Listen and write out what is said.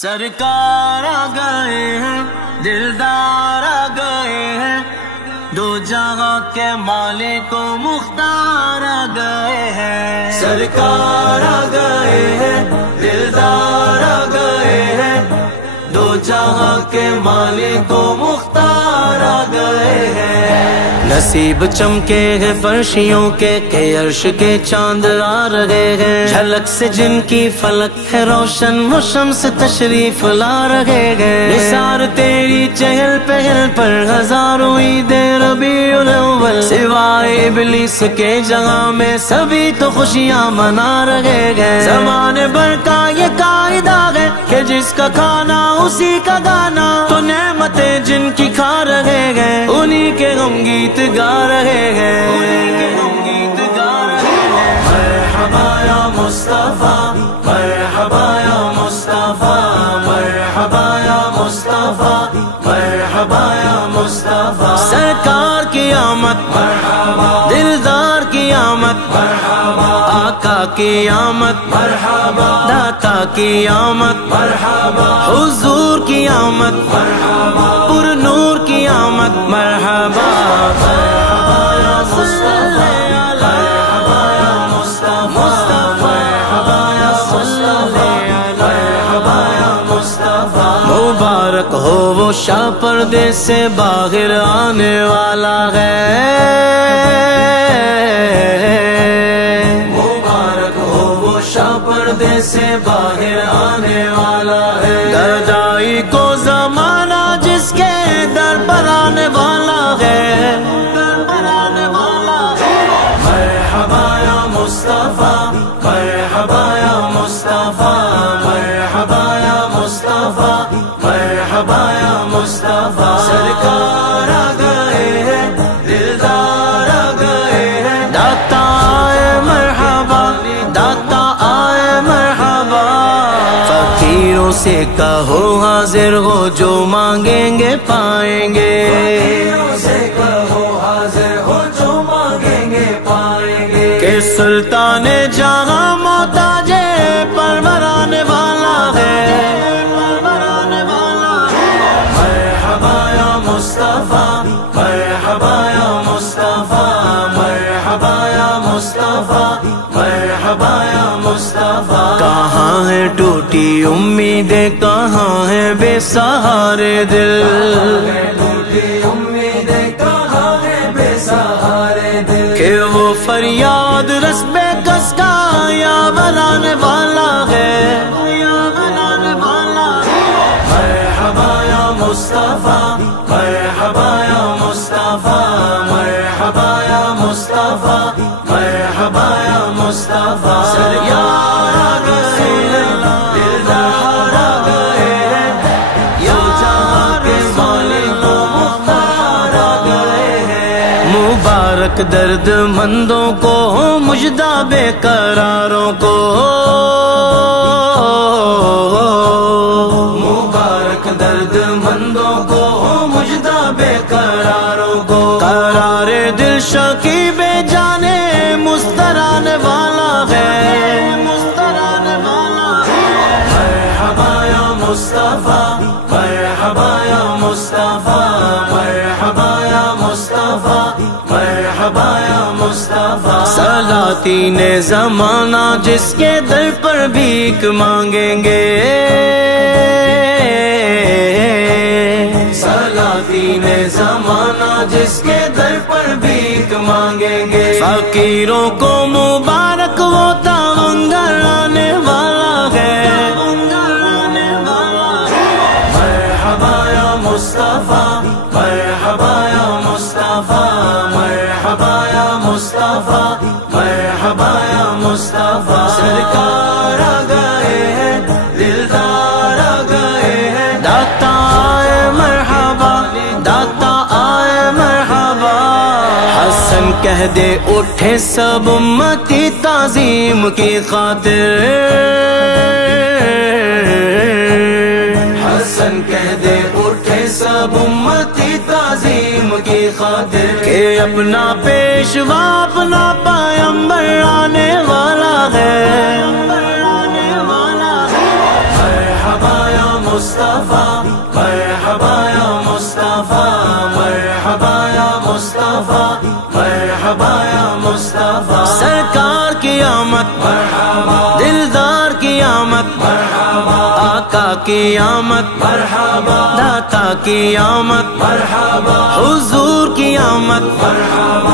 سرکار آ گئے ہیں، دلدار آ گئے ہیں، دو جہاں کے مالک و مختار آ گئے ہیں۔ سرکار آ گئے ہیں، دلدار آ گئے ہیں، دو جہاں کے مالک و مختار آ گئے ہیں۔ نصیب چمکے ہیں فرشیوں کے کہ عرش کے چاند آ رہے ہیں، جھلک سے جن کی فلک ہے روشن وہ شمس تشریف لا رہے ہیں۔ نثار تیری چہل پہل پر ہزاروں عید ربیع الاول، سوائے ابلیس کے جہاں میں سبھی تو خوشیاں منا رہے ہیں۔ زمانے بھر کا یہ قاعدہ ہے کہ جس کا کھانا اسی کا گانا، تو نعمتیں جن کی کھا رہے ہیں انہی کے ہم گیت گا رہے ہیں۔ مرحبا یا مصطفیٰ، مرحبا یا مصطفیٰ، مرحبا یا مصطفیٰ، مرحبا یا مصطفیٰ۔ سرکار کی آمد مرحبا، دلدار کی آمد مرحبا، آقا کی آمد مرحبا، داتا کی آمد مرحبا، حضور کی آمد مرحبا، پر نور کی آمد مرحبا۔ مرحبا یا مصطفیٰ، مرحبا یا مصطفیٰ، مرحبا یا مصطفیٰ، مرحبا یا مصطفیٰ۔ مبارک ہو وہ شاہ پردے سے باہر آنے والا ہے، مبارک ہو وہ شاہ پردے سے باہر آنے والا ہے۔ دردائی کو زمانہ جس کے در پر آنے والا ہے، در پر آنے والا ہے۔ مرحبا یا مصطفیٰ، مرحبا یا مصطفیٰ، مرحبا یا مصطفیٰ، مرحبا یا مصطفیٰ۔ سرکار آ گئے ہیں، دلدار آ گئے ہیں، داتا آئے مرحبا، داتا آئے مرحبا۔ فقیروں سے کہو حاضر ہو، جو مانگیں گے پائیں گے، فقیروں سے کہو حاضر ہو، جو مانگیں گے پائیں گے۔ کہ سلطان جہاں محتاج پروران والا ہے، پروران والا ہے۔ مرحبا یا مصطفیٰ، مرحبا یا مصطفیٰ، مرحبا یا مصطفیٰ، مرحبا یا مصطفیٰ۔ کہاں ہے ٹوٹی امیدیں، کہاں ہے بے سہارے دل، ٹوٹی امیدیں کہاں ہے بے سہارے دل۔ کہ وہ فریاد رس بے کس کا یا بلانے والا ہے، یا بلانے والا ہے۔ مرحبا یا مصطفیٰ، مرحبا یا مصطفیٰ، مرحبا یا مصطفیٰ، مرحبا یا مصطفیٰ۔ سرکار آ گئے ہیں، دلدار آ گئے ہیں، یا جہاں کے مالک و مختار آ گئے ہیں۔ مبارک درد مندوں کو، مژدہ بے قراروں کو، مبارک درد مندوں کو، مژدہ بے قراروں کو۔ قرار دل شکیب جانے مسترانے والا ہے، مسترانے والا ہے۔ مرحبا یا مصطفیٰ، مرحبا یا مصطفیٰ، مرحبا یا مصطفیٰ، مرحبا یا مصطفیٰ۔ سلاطین زمانہ جس کے در پر بھیک مانگیں گے، سلاطین زمانہ جس کے در پر بھیک مانگیں گے۔ فقیروں کو مبارک وہ تاونگر آنے والا ہے، تاونگر آنے والا ہے۔ مرحبا یا مصطفیٰ، مرحبا یا مصطفیٰ، مرحبا یا مصطفیٰ، مرحبا یا مصطفیٰ۔ سرکار آ گئے ہیں، دلدار آ گئے ہیں، داتا آئے مرحبا، داتا آئے مرحبا۔ حسن کہہ دے اٹھے سب امتی تعظیم کی خاطر، حسن کہہ دے اٹھے سب امتی تعظیم کی خاطر۔ کہ اپنا پیشوا اپنا پیغمبر آنے والا ہے، مرحبا یا مصطفیٰ مرحبا یا مصطفیٰ مرحبا یا مصطفیٰ مرحبا یا مصطفیٰ سرکار کی آمد مرحبا دلدار کی آمد مرحبا آقا کی آمد مرحبا داتا کی آمد مرحبا حضور کی آمد مرحبا